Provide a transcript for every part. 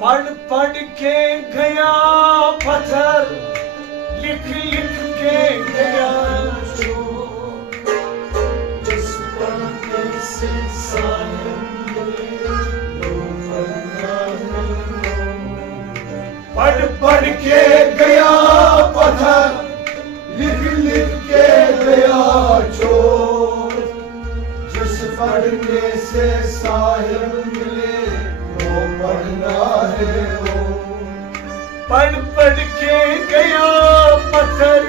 पढ़ पढ़ के गया पत्थर, लिख लिख के गया चोर, जिस पढ़ने से साहिब वो पढ़ना है। पढ़ पढ़ के गया पत्थर, लिख लिख के गया चोर, जिस पढ़ने से साहिब मिले वो पढ़ना है वो। पढ़ पढ़ के गया पत्थर,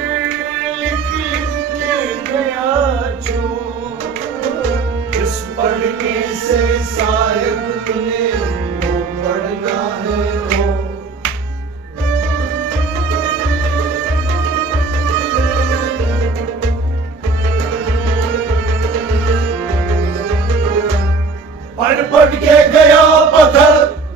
लिख लिख के गया चोर, जिस पढ़ने से साहिब मिले वो पढ़ना है वो। पढ़ पढ़ के गया पत्थर,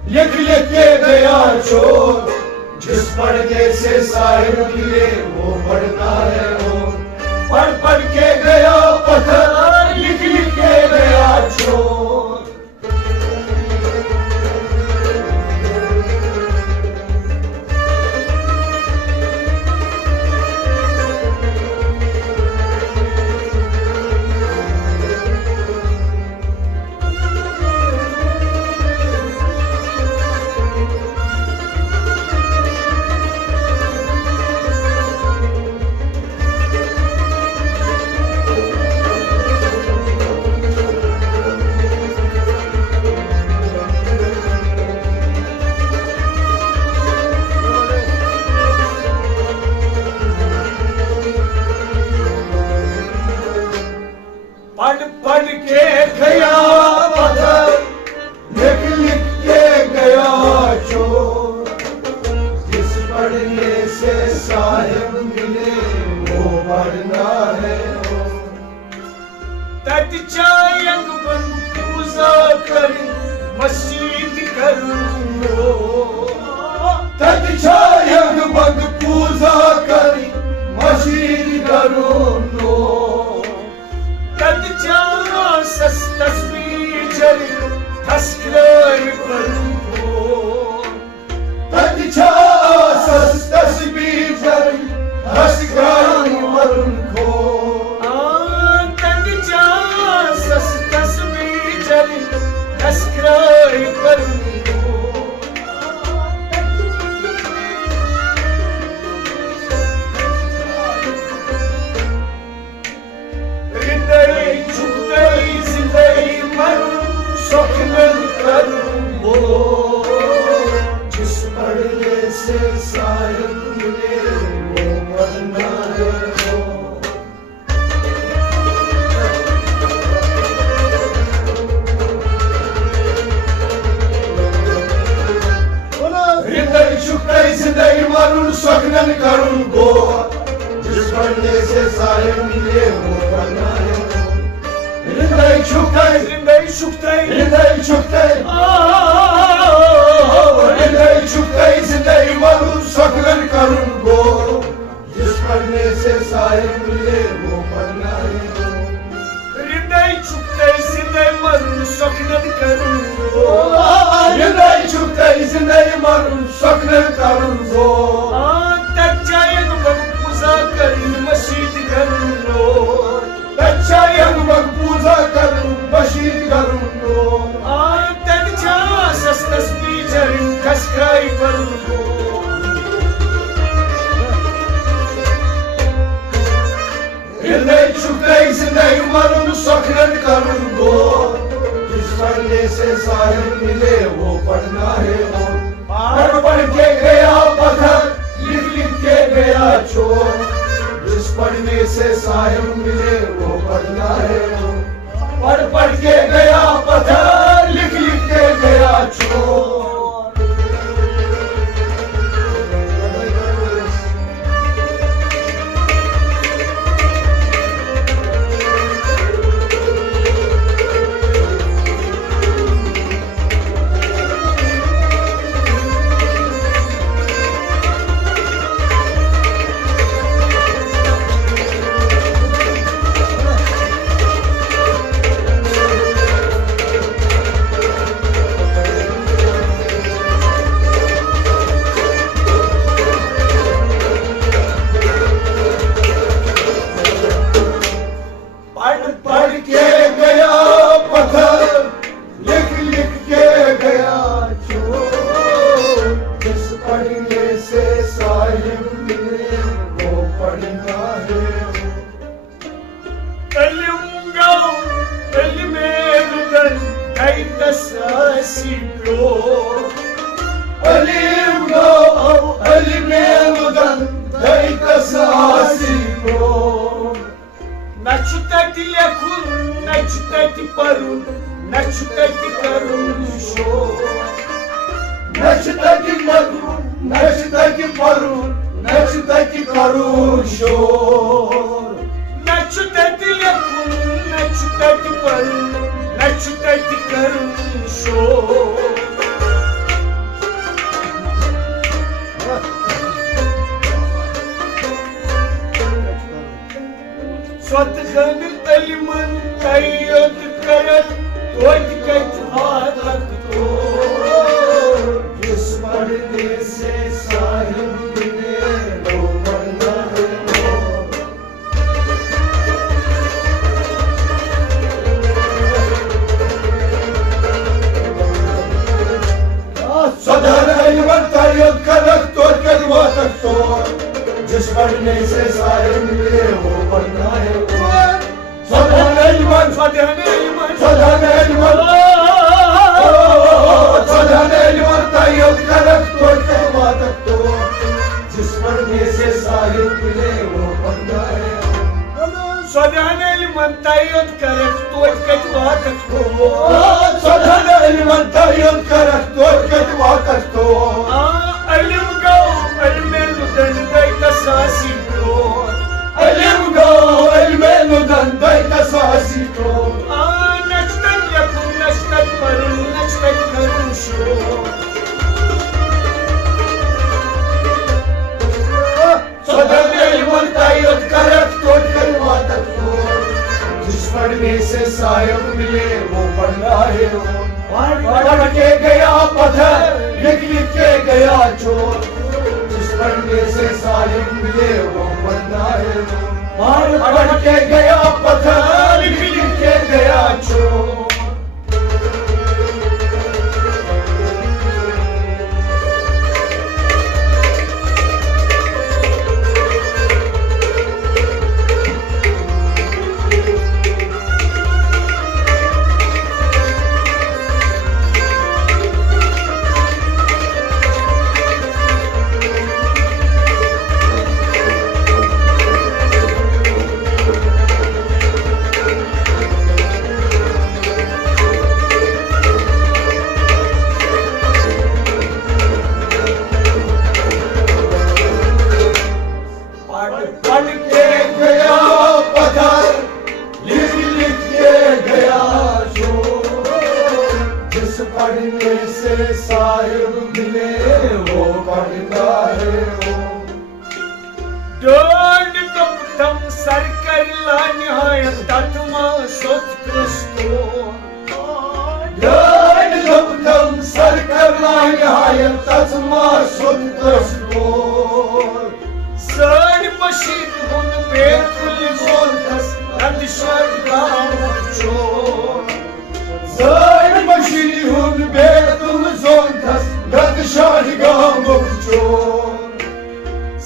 लिख लिख के गया चोर, जिस पढ़ने से साहिब मिले वो पढ़ना है वो। पढ़ पढ़ के गया पत्थर, लिख लिख के गया चोर। पढ़ पढ़ के गया पत्थर, लिख लिख के गया चोर, जिस पढ़ने से साहिब मिले वो पढ़ना है वो। तत्चा यंग बन पूजा कर मस्जिद करूँ, तत्चा यंग बन पूजा कर मस्जिद करूँ। तत्चा तस्वीर जरी तस्करार करूँ, तत्चा तस्वीर जरी तस्करार करूँ। तत्चा तस्वीर जरी तस्करार करूँ। जिस पढ़ने से साहिब मिले वो पढ़ना है वो। हृदय शुक्र जिंदगी मरुन स्वप्नन करुण गो, जिस पढ़ने से साहिब मिले वो पढ़ना है वो। हृदय शुक्र हृदय शुक्र हृदय शुक्र हृदय शुक्र जिंदगी मरुन स्वप्नन करुण गो, जिस पढ़ने से साहिब मिले वो पढ़ना है वो। हृदय शुक्र जिंदगी मरुन स्वप्नन करुण गो, हृदय शुक्र जिंदगी मरुन स्वप्नन करुण गो। तच्चा यंग बन पूजा कर मस्जिद करूँ, तच्चा यंग बन पूजा करूँ मस्जिद करूँ। तच्चा तस्वीर जरी तस्करार करूँ। हृदय शुक्र जिंदगी मरुन स्वप्नन करुण गो, जिस पढ़ने से साहिब मिले वो पढ़ना है वो। पढ़ पढ़ के गया पत्थर, लिख लिख के गया चोर, जिस पढ़ने से साहिब मिले वो पढ़ना है वो। पढ़ पढ़ के गया पत्थर, लिख लिख के गया चोर। Elim go, elim eludan, deitası asiko. Načutati lekun, načutati parun, načutati karunşo. Načutaki marun, načutaki parun, načutaki karunşo. Načutati lekun, načutati parun, načutati karunşo. Swathan aliman tayyad karat, wadkat hatak to. जिस पर्दे से साहिब ने लो बना है सदर इल्म तायद करक तो कदवा तक तो जिस पर्दे से साहिब ने वो बना है सदर इल्म तायद करक तो कदवा तक तो जिस पर्दे से साहिब ने वो बना है Sodana liman tayyad karat, wadkat hatak to. सदर इल्म तायद करक तो कदवा तक तो Alim go, almelu danday tasasiblo. Elim go, elmenu danday tasasiko. Nachtat yakun, nachtat parun, nachtat karunşo. सदर इल्म तायद करक तो कदवा तक तो जिस पढ़ने से साहिब मिले वो पढ़ना है पढ़ के गया पत्थर लिख लिख के गया चोर जिस पढ़ने से साहिब मिले वो पढ़ना है पढ़ के गया पत्थर लिख लिख के गया चोर पढ़ के गया पत्थर लिख लिख के गया चोर जिस पढ़ने से साहिब मिले वो पढ़ना है Dön kaptam sarkarla nihayet tatma sot Kristo. Dön kaptam sarkarla nihayet tatma sot Kristo. Sar başit hun bekul zontas nadişar gamço. Zar başihun bekul zontas nadişar gamço.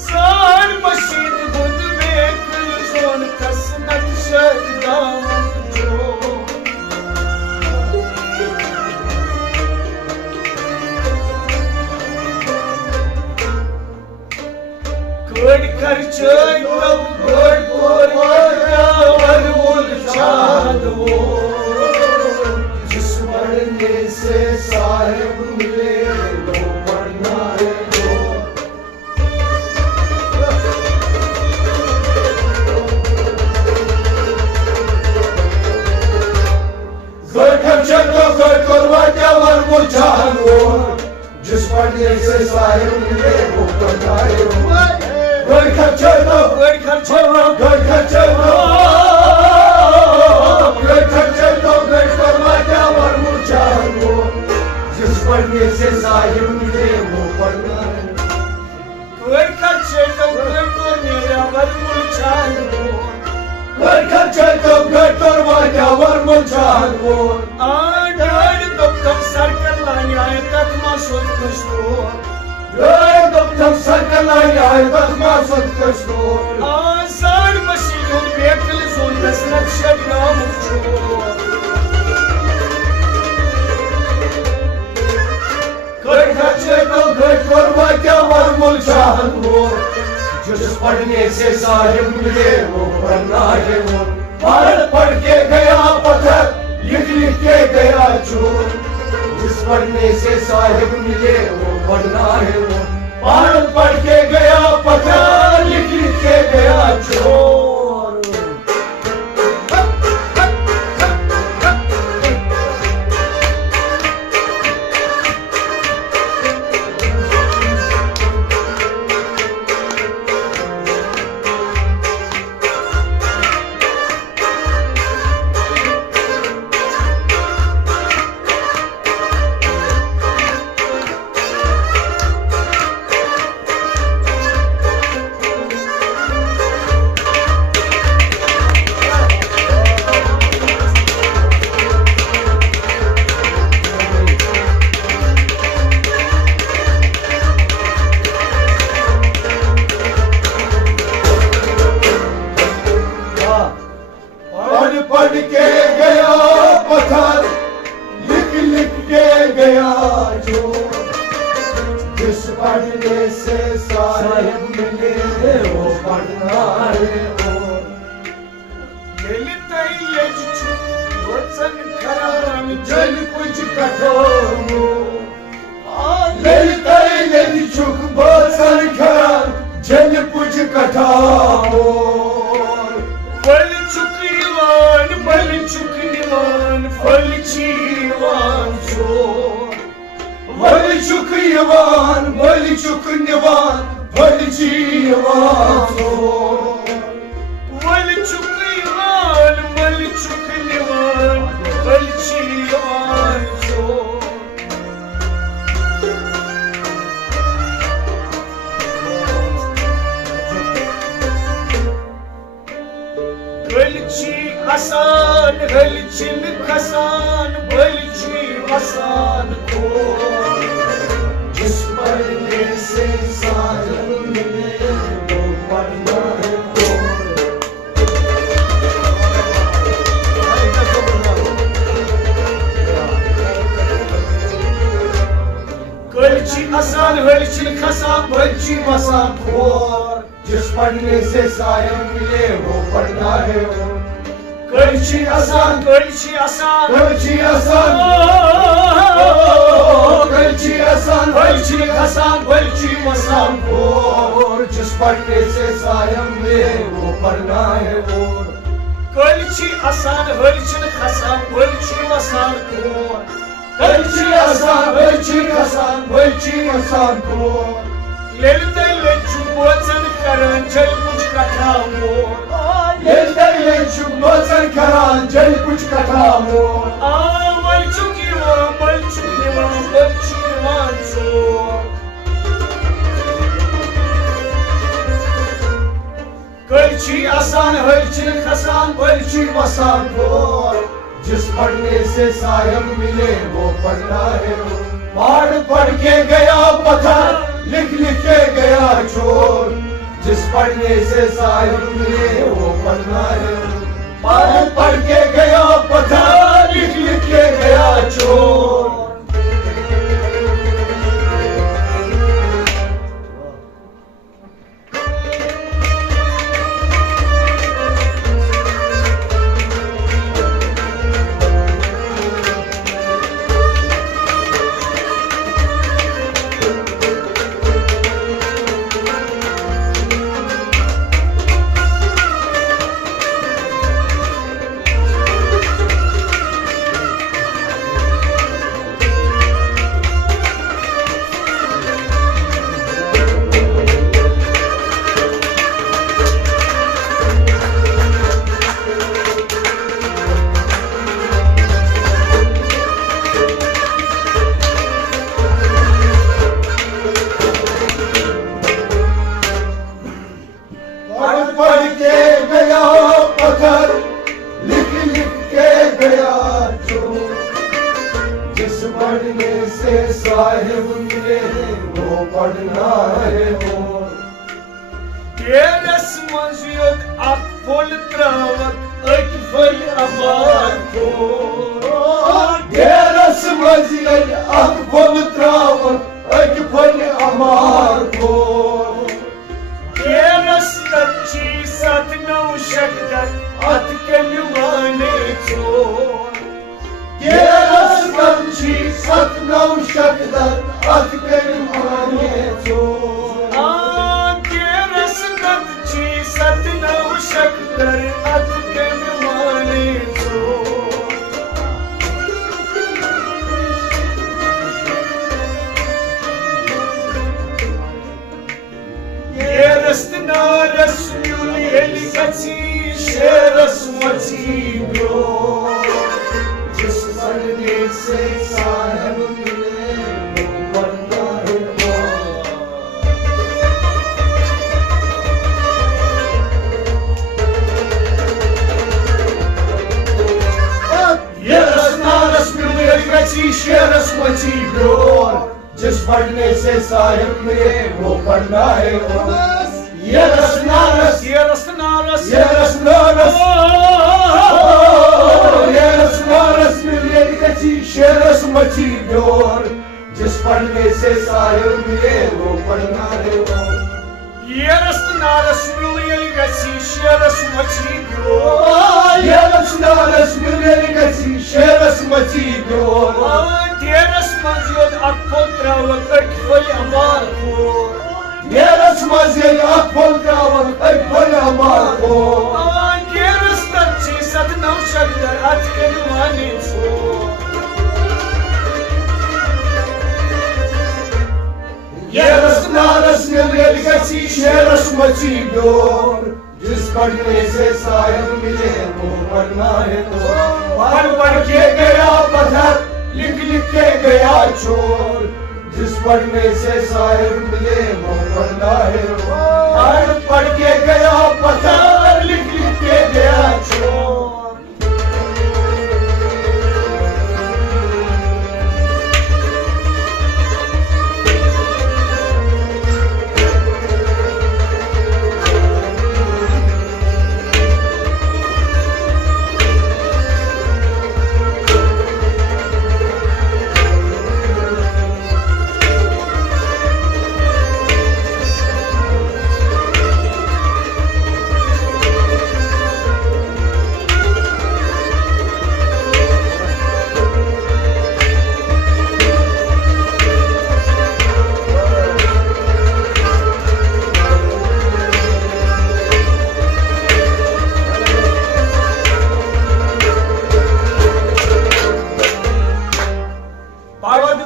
Sar başit hun bekul zontas nadişar gamço. Good karchay tav good porvata varul chadvo. जिस पढ़ने से साहिब मिले वो पढ़ना है जिस पढ़ने से साहिब मिले वो पढ़ना है घर खर्चे दो Good karchay घर खर्चे दो घर खर्चे दो घर करवा क्या वर मुझाओ जिस पढ़ने से साहिब मिले वो पढ़ना है good karchay tav good pornera varul chadvo. घर खर्चे दो घर करवा क्या वर मुझाओ Dön kaptam sarkarla nihayet tatma sot Kristo. घर दम सकला यार तस्मा सत कस्तो Sar başit hun bekul zontas nadişar gamço. जिस पढ़ने से साहिब मिले वो पढ़ना है वो, पढ़ के गया पत्थर, लिख लिख के गया चोर। जिस पढ़ने से साहिब मिले वो पढ़ना है वो, पढ़ के गया पत्थर, लिख लिख के गया चोर। पढ़ के गया पत्थर, लिख लिख के गया चोर। जिस पढ़ने से साहिब मिले वो पढ़ना है वो। जल कुछ कठोर चुक बसन खरा, जल कुछ कठोर। फल चुकलीवान बल चुकलीवान फल चीवान चोर। बल चुकलीवान बल चुकलीवान फल चीवान चोर। बल चुकलीवान बल चुकलीवान फल चीवान चोर। गलची आसान गलचिन खसान बलची आसान को। जिस पढ़ने से साहिब मिले वो पढ़ना है वो। गलची आसान गलचिन खसान बलची आसान को। जिस पढ़ने से साहिब मिले वो पढ़ना है वो। गलची आसान गलची आसान गलची आसान गलची आसान गलची खसान बलची आसान को। जिस पढ़ने से साहिब मिले वो पढ़ना है वो। गलची आसान गलचिन खसान बलची आसान को। गलची आसान गलची खसान बलची आसान को। लेते ले चुबोचन करन जल कुछ कथा मोर। ले चुबोचन करन जल कुछ कथा मोर। मल चुकी वो मल चुकी वो मल चुकी वांचो। गलची आसान हलचिन खसान बलची आसान को। जिस पढ़ने से साहिब मिले वो पढ़ना है वो। पढ़ के गया पत्थर, लिख लिख के गया चोर। जिस पढ़ने से साहिब मिले वो पढ़ना है। पढ़ के गया पत्थर, लिख लिख के गया चोर। साहिब मिले वो पढ़ना है वो तेरस मंजिल अक फुल त्रावक अक फल आबाद को Geras maziyel ak bol travan ak pali amar ko. Geras tachi sat nau shakdar at kelmane chor. Geras kanchi sat nav shakdar at kelmane chor. Geras tachi sat nau shakdar at kelmane chor. Yerastina rasmuli elikati sheras matibyo. जिस पर्दे से साहिब मिले वो पर्दा है वो. Yeras naras मिले कच्ची शेरस मची ब्योर. जिस पर्दे से साहिब मिले वो पर्दा है वो. Yeras naras Yeras naras Yeras naras Yeras naras मिले कच्ची शेरस मची ब्योर. जिस पढ़ने से साहिब मिले वो पढ़ना है वो. Yeras naras mili elikati sheras matibyo. Yeras naras मिले कच्ची शेरस मची ब्योर. Yeras maziyel akpotravat akfay amar chor. Yeras maziyel akpol travan akpol amar ko. Geras tachi sat nau shakdar at kelmane chor. Yeras naras मिले कच्ची shares मची ब्योर. जिस पढ़ने से साहिब मिले वो पढ़ना है वो. पढ़ पढ़ के गया पत्थर लिख लिख के गया चोर. जिस पढ़ने से साहिब मिले वो पढ़ना है वो. पढ़ पढ़ के गया पत्थर लिख लिख के गया चोर.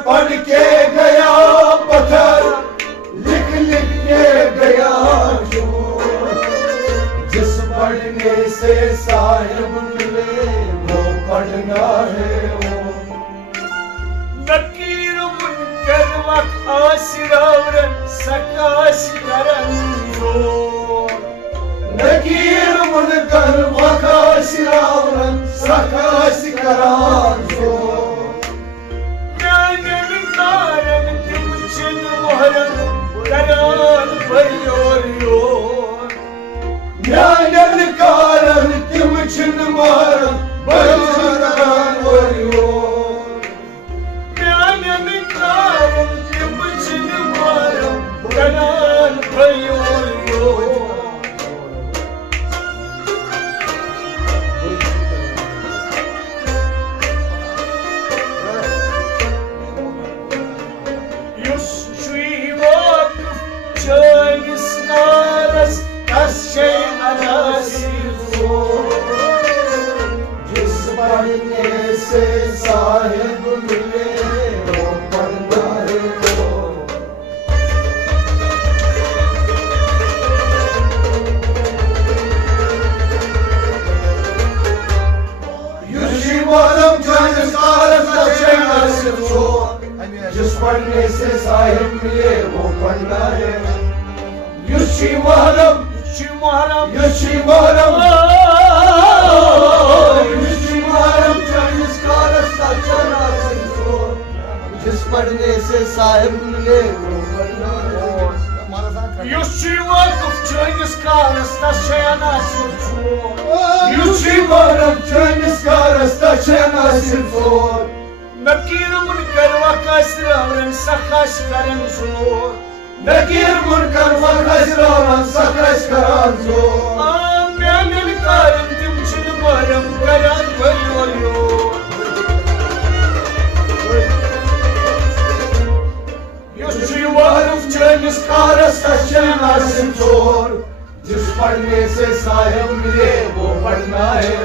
पढ़ के गया पत्थर लिख लिख के गया चोर. जिस पढ़ने से साहिब मिले वो पढ़ना है वो. Nakir munkar vakasiravran sakasikaran chor. Nakir munkar vakasiravran sakasikaran chor. Karan timchin muharan karan bayor yor. Nyayan karan timchin maran bayoran varyor. Karan timchin muharan karan bayor yor. Yus chui vakıf çayis naras tas şey anasir zor. जिस पढ़ने से साहिब मिले वो पढ़ना है वो. Yushivaram janis karas tashay nasir chor. जिस पढ़ने से साहिब मिले वो पढ़ना है. Yushivaram Şu muharram Yushivaram Yushivaram janis karas tashay nasir chor. जिस पढ़ने से साहिब मिले वो पढ़ना है. Yushi Vakıf Cengiz Karas taşıyan asıl zor. Yushi Vakıf Cengiz Karas taşıyan asıl zor. Mekir Munkar Vakasıran Sakaş Karan zor. Mekir Munkar Vakasıran Sakaş Karan zor. Amyanil Karan Timçin Varım Karan Valıyor. Yushi Vakıf Cengiz Karas taşıyan asıl zor. जिस पढ़ने से साहिब मिले वो पढ़ना है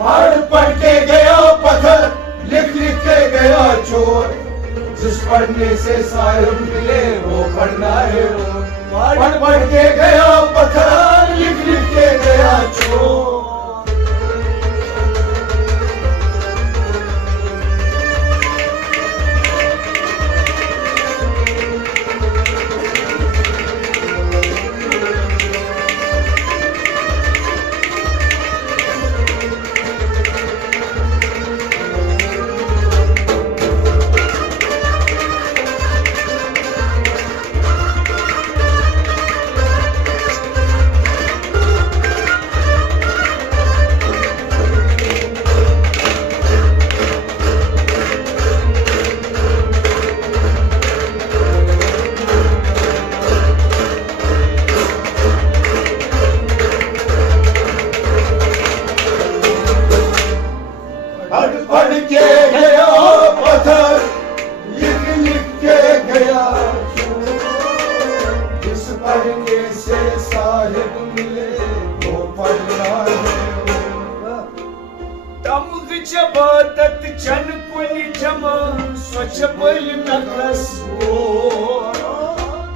पढ़ पढ़ के गया पत्थर लिख लिख के गया चोर जिस पढ़ने से साहिब मिले वो पढ़ना है पढ़ पढ़ के गया पत्थर लिख लिख के गया चोर पढ़ के गया पत्थर लिख लिख के गया जिस पढ़ने से साहिब मिले वो पढ़ना है Tamg Jabadat Chan Kuni Jama Swachh Bal Nakas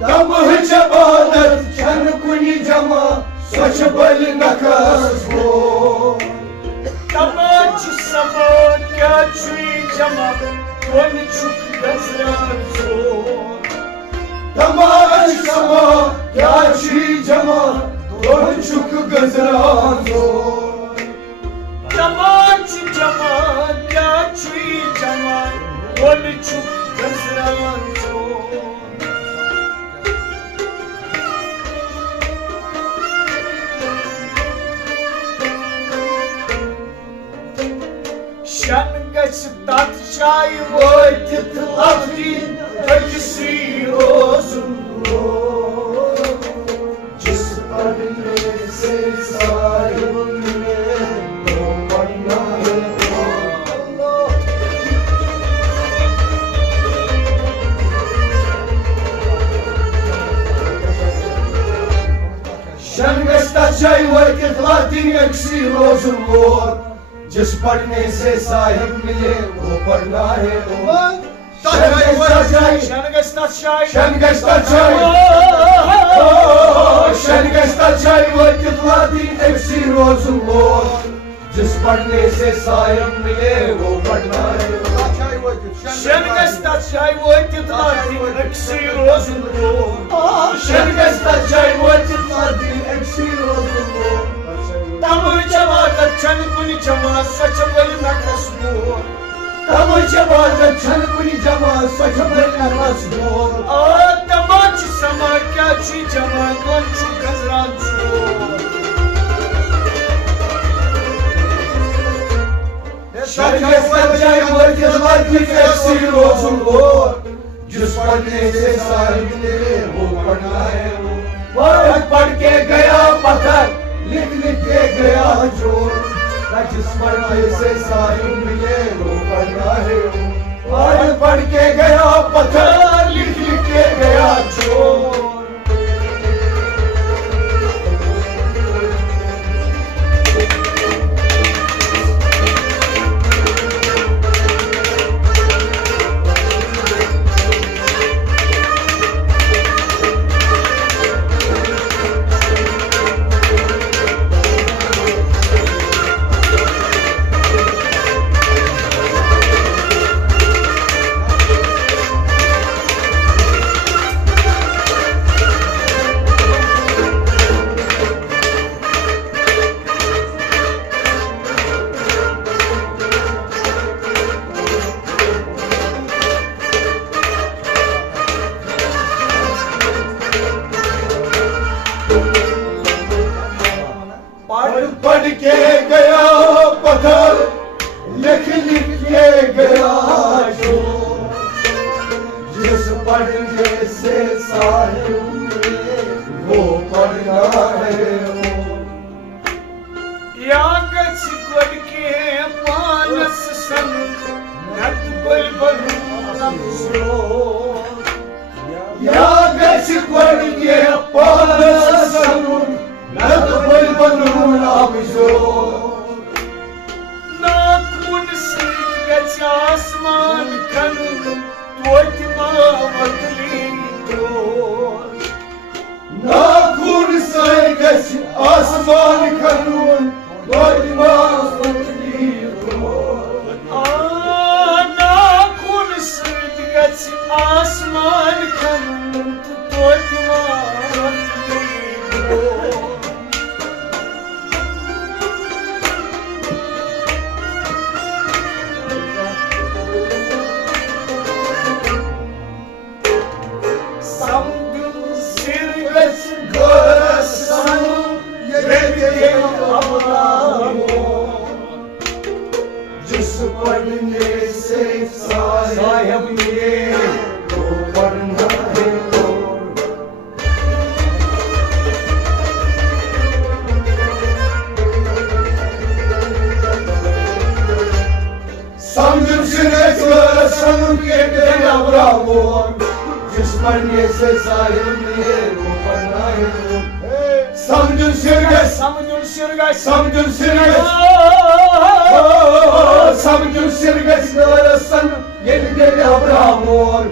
तब जबादत छन कुनी जमा स्वच्छ बल नकस हो Tamaç Sama Kya Chui Jama Kon Chuk Gazran zor. तमाश समा क्या छी जमा दोन चुक गजरान हो Tamaç Jama Kya Chui Jama Kon Chuk Gazran zor. Şengeç tat çay vakit lafrin öküsü olsun. जिस पढ़ने से साहिब मिले वो पढ़ना है शनगस्ता चाय वर्कित लातिन एक्सी रोजुन मोर जिस पढ़ने से साहिब मिले वो पढ़ना है Şengeç tat çay शनगस्ता चाय शनगस्ता चाय वर्कित लातिन एक्सी रोजुन मोर जिस पढ़ने से साहिब मिले वो पढ़ना है Şengeç tat çay vakit lafrin öküsü olsun. शनगस्ता चाय वर्कित लातिन एक्सी रोजुन मोर Tamı Jabadat Chan Kuni Jama Swachh Bal Nakas तब जबादत छन कुनी जमा स्वच्छ बल नकस हो Tamaç Sama Kya Chui Jama Kon Chuk Gazran zor. शनगस्ता चाय वर्कित लातिन एक्सी रोजुन मोर जिस पढ़ने से साहिब मिले वो पढ़ना है पढ़ पढ़ के गया पत्थर लिख लिख के गया चोर जिस पढ़ने से साहिब मिले वो पढ़ना है पढ़ पढ़ के गया पत्थर लिख लिख के गया चोर जैसे साहिब मिले वो पढ़ना है वो या गच गुड़ के पानस सन नत बुलबुल नमजोर या गच गुड़ के पानस सन नत बुलबुल नमजोर नाखून से गच आसमान खन तोति मावतली तोर नाखून से गच आसमान खनून तोति मावतली तोर नाखून से गच आसमान खन तोति मावतली तोर जिस पढ़ने से साहिब मिले वो पढ़ना है वो समझ सिरे संग के तेरा ब्रावो जिस पढ़ने से साहिब मिले वो पढ़ना है वो समझ सिरगस Samudun sirgas समझ सिरगस समझ सिरगस सन ये तेरे अब्रामोर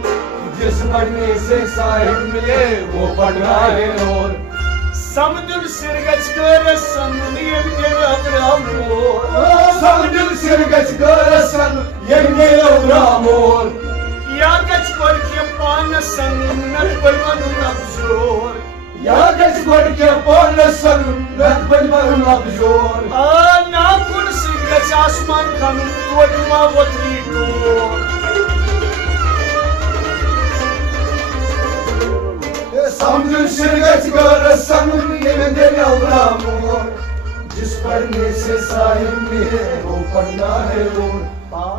जिस पढ़ने से साहिब मिले वो पढ़ना है और Samudun sirgas सन ये तेरे अब्रामोर समझ सिरगस सन ये तेरे अब्रामोर या गच कोर के पान सन नत बलवन नबजोर या गच गुड़ के पानस सन नत बुलबुल नमजोर नाखून से गच आसमान खन तोति मावतली तोर समझ सिरगस सन ये तेरे अब्रामोर जिस पढ़ने से साहिब मिले वो पढ़ना है वो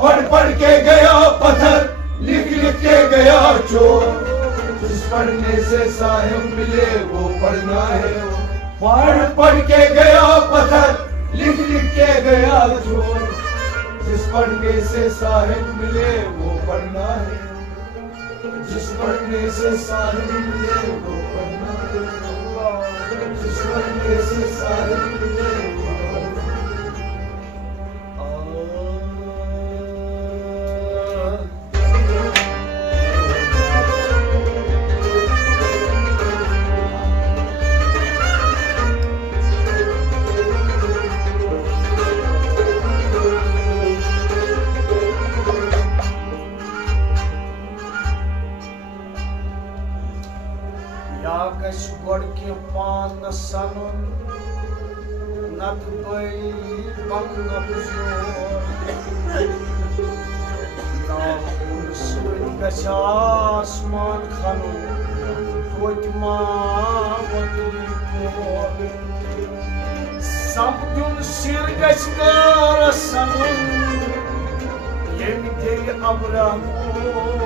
पढ़ पढ़ के गया पत्थर लिख लिख के गया चोर जिस पढ़ने से साहिब मिले वो पढ़ना है वो पढ़ पढ़ के गया पत्थर लिख लिख के गया चोर जिस पढ़ने से साहिब मिले वो पढ़ना है जिस पढ़ने से साहिब मिले वो पढ़ना है जिस पढ़ने से साहिब मिले वो पढ़ना है गच गुड़ के पान सन नत बलवन नबजोर नाखून से गच आसमान खन तोति मावतली तोर समदुन सिर गच सन ये तेरे अब्रामोर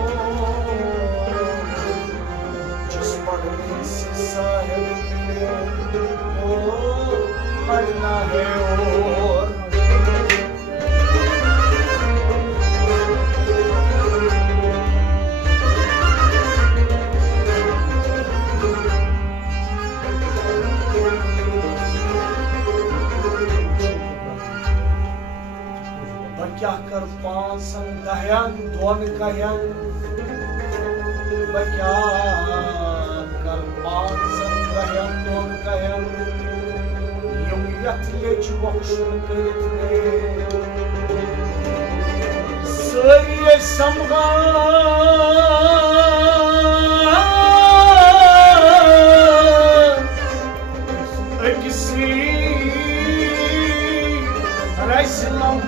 जिस पढ़ने से साहिब मिले वो पढ़ना है और क्या कर पांचन दहयन दोन कहयन क्या कर पांचन दहयन दोन कहयन यम यथ लेच बख्शुन करित ने सरिये समगा अकिसी रैसलम